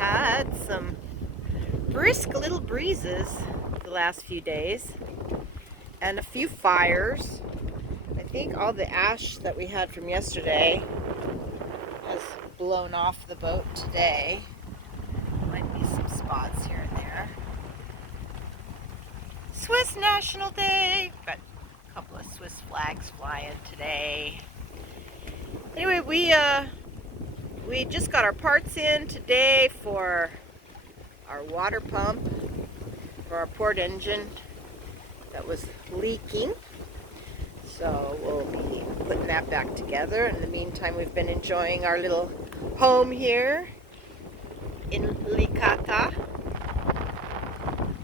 had some brisk little breezes the last few days and a few fires. I think all the ash that we had from yesterday has blown off the boat today. Might be some spots here and there. Swiss National Day. Got a couple of Swiss flags flying today. Anyway, we just got our parts in today for our water pump for our port engine that was leaking. So we'll be putting that back together. In the meantime, we've been enjoying our little home here in Licata.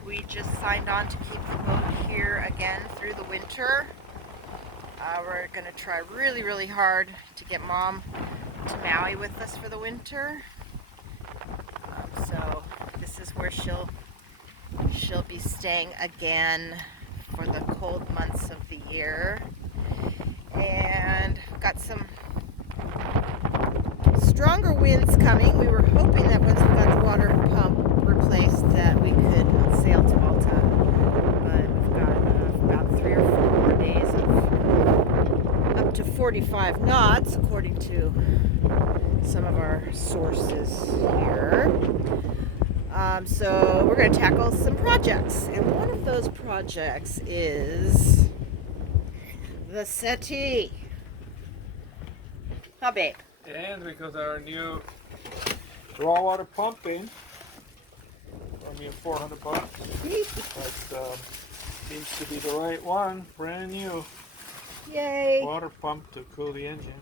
We just signed on to keep the boat here again through the winter. We're going to try really, really hard to get Mom to Maui with us for the winter. So this is where she'll be staying again for the cold months of the year. And got some stronger winds coming. We were hoping that once we got the water pump replaced that we could sail to Malta, but we've got about 3 or 4 more days of up to 45 knots according to some of our sources here. So we're going to tackle some projects, and one of those projects is the settee. Huh, babe? And we got our new raw water pump in. Only $400. That seems to be the right one. Brand new Yay! water pump to cool the engine.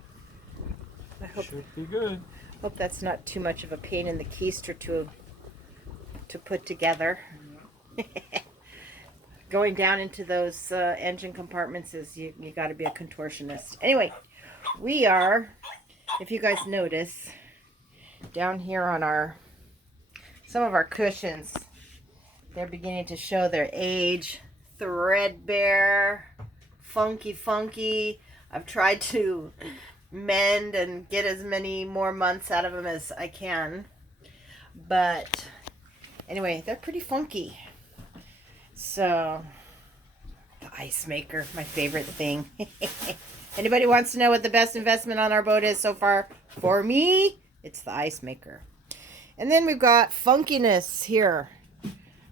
I Should be good. hope that's not too much of a pain in the keister to put together. Going down into those engine compartments is you got to be a contortionist. Anyway, we are, if you guys notice, down here on some of our cushions, they're beginning to show their age, threadbare, funky. I've tried to mend and get as many more months out of them as I can, but anyway, they're pretty funky. So the ice maker, my favorite thing. Anybody wants to know what the best investment on our boat is so far? For me, it's the ice maker. And then we've got funkiness here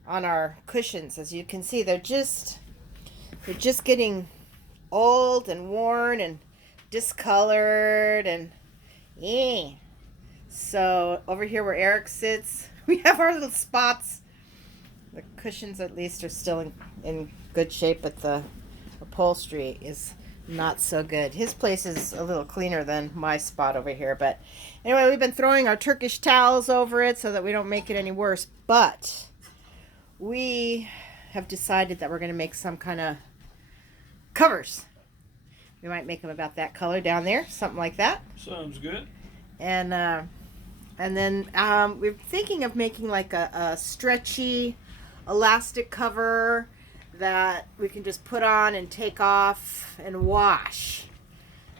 on our cushions. As you can see, they're just getting old and worn and discolored and so over here where Eric sits, we have our little spots. The cushions at least are still in good shape, but the upholstery is not so good. His place is a little cleaner than my spot over here, but anyway, we've been throwing our Turkish towels over it so that we don't make it any worse, but we have decided that we're going to make some kind of covers. We might make them about that color down there, something like that. Sounds good. And then we're thinking of making like a stretchy elastic cover that we can just put on and take off and wash.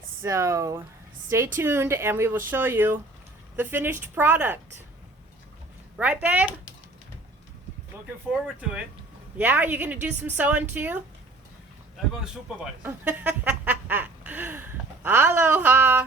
So stay tuned and we will show you the finished product. Right, babe? Looking forward to it. Yeah, are you going to do some sewing too? I'm going to supervise. Aloha!